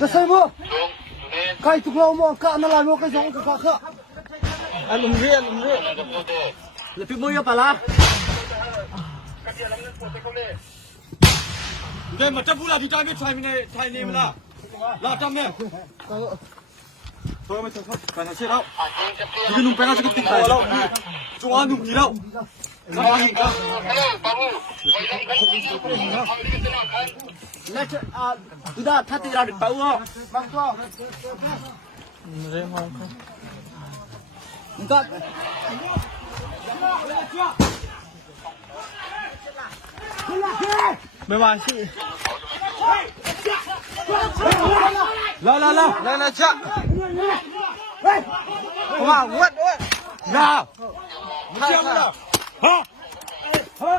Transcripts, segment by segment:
ก็ใช่บ่ใครถูกเรามองกะนั่นแหละมองใครสองกับกะข้าอันลุงเรียนลุงเรียนแล้วพี่มุ้ยเอาไปละเดี๋ยวมาจับผู้ละพี่จ้าไม่ใช่ไม่ในใช่นี่มั้ยล่ะลาจำเนี่ยตัวไม่ใช่ครับการเชื่อเราคือหนุ่งแป้งเราจะติดตาเราจวนนุ่งดีเราเราเห็นกัน Let uh, Buddha thắt ra được bao nhiêu? Bao nhiêu? Rồi không. Enggak. Mày mà chị. Lo lo lo, lo lo chạ. Wow, what what? Nào. Chưa đâu. Hả? Hả?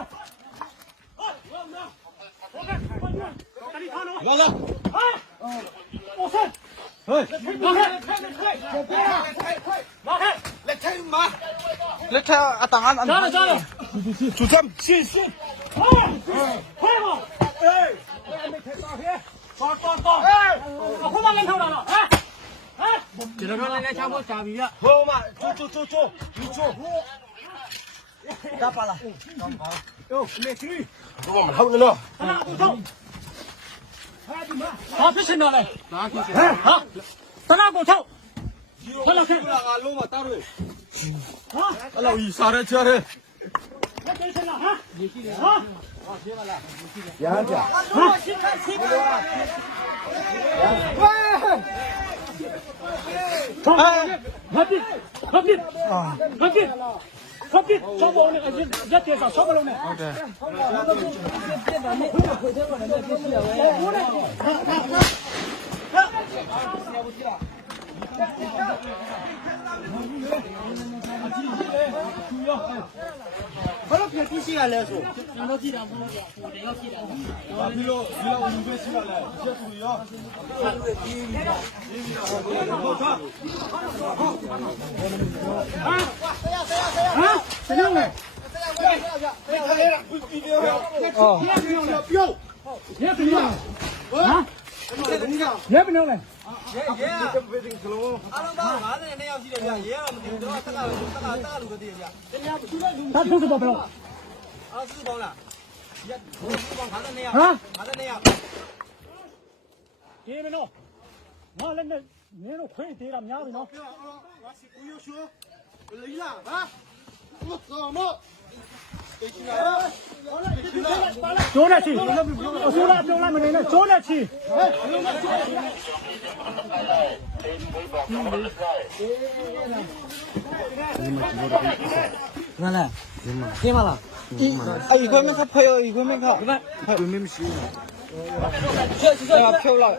哎，王子，哎，老三，哎，拉开，拉开，拉开，拉开，拉开，拉开，拉开，阿达，阿达，站了，站了，组组组，组长，先先，哎，快嘛，哎，哎，没开大片，打打打，哎，我他妈给偷了，哎。几条船？来，全部加鱼啊！好嘛，坐坐坐坐，你坐。打靶了，打靶。哟，没注意。我们好着呢。他那个不走。 ဟာဖြစ်ရှင်တော့လဲနားဖြစ်ရှင်ဟဲ့ဟာတနာကိုထောက်ဟုတ်လားခင်ဗျာငါလုံးမတားလို့ဟာအဲ့လိုကြီးစားရဲချရဲဟဲ့ရှင်လားဟာရေရှိတယ်ဟာဟာရှင်းပါလားရေရှိတယ်ရမ်းပြဟာရှင်းပါရှင်းပါဝဲဟာဟာဖြစ်ဟာဖြစ်ဟာဖြစ် khai. Không, hợp đi, hợp đi, hợp đi, hợp đi, လောက်ပြည့်ရှိရလဲဆိုကျွန်တော်ကြည့်တာမဟုတ်ဘူးဟိုတယောက်ကြည့်တာဘာဖြစ်လို့ဒီလောက်လူပဲရှိရလဲချက်သူရောဆက်လို့ပြီးပြီးတော့ပြီးပြီးတော့ဟုတ်တာဟာဆရာဆရာဆရာဟာဆရာလေဆရာဆရာဆရာဆရာဆရာပြီးပြီးတော့ဟုတ်ဆရာပြောပြောပြောဟုတ်ဆရာဆရာဟာလက်မနှောင်းလဲ 爷爷，这不被这个了么？阿龙爸，阿龙爷爷要死的呀！爷爷我们听得到，大家大家大家都听得到，今不是今，他四十包了，二十包了，一二十包还在那样，还在那样，爷爷们喽，我来弄，你们可了，啊，我师傅，我，一。走了去，我走了，走了了，走了去。哪来？爹妈，了。啊，一块门口拍，一块门口。一块，对面没修。哎，漂亮！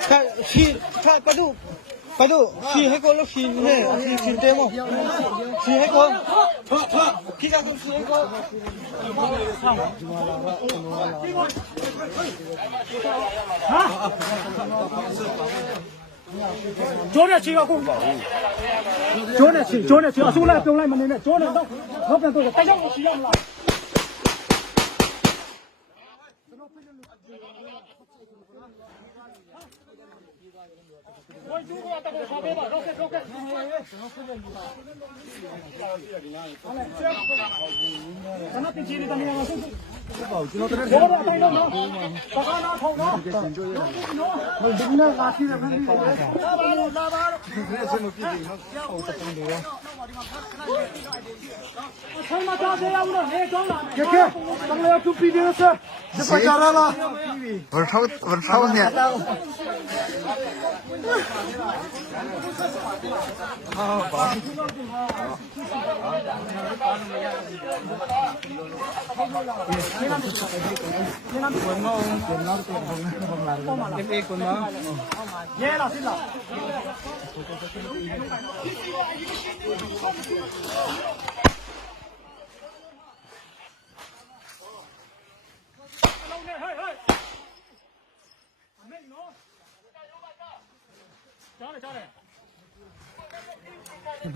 看，去，看，关注。白豆，洗黑锅了，洗呢，洗洗得么？洗黑锅，出出，其他都洗黑锅。啊！ကျောင်းနဲ့ချီရောက်ကုန်ပါဘူးကျောင်းနဲ့ချီကျောင်းနဲ့ချီအဆူလိုက်ပြုံးလိုက်မနေနဲ့ကျောင်းနဲ့တော့တော့ပြန်တော့တိုက်ရောက်လို့ချီရမလားကျွန်တော်ဖိနေလို့ sau nhỉ? 얘好好好。滚吗？滚吗？滚吗？滚吗？滚吗？滚吗？滚吗？滚？காணு காணு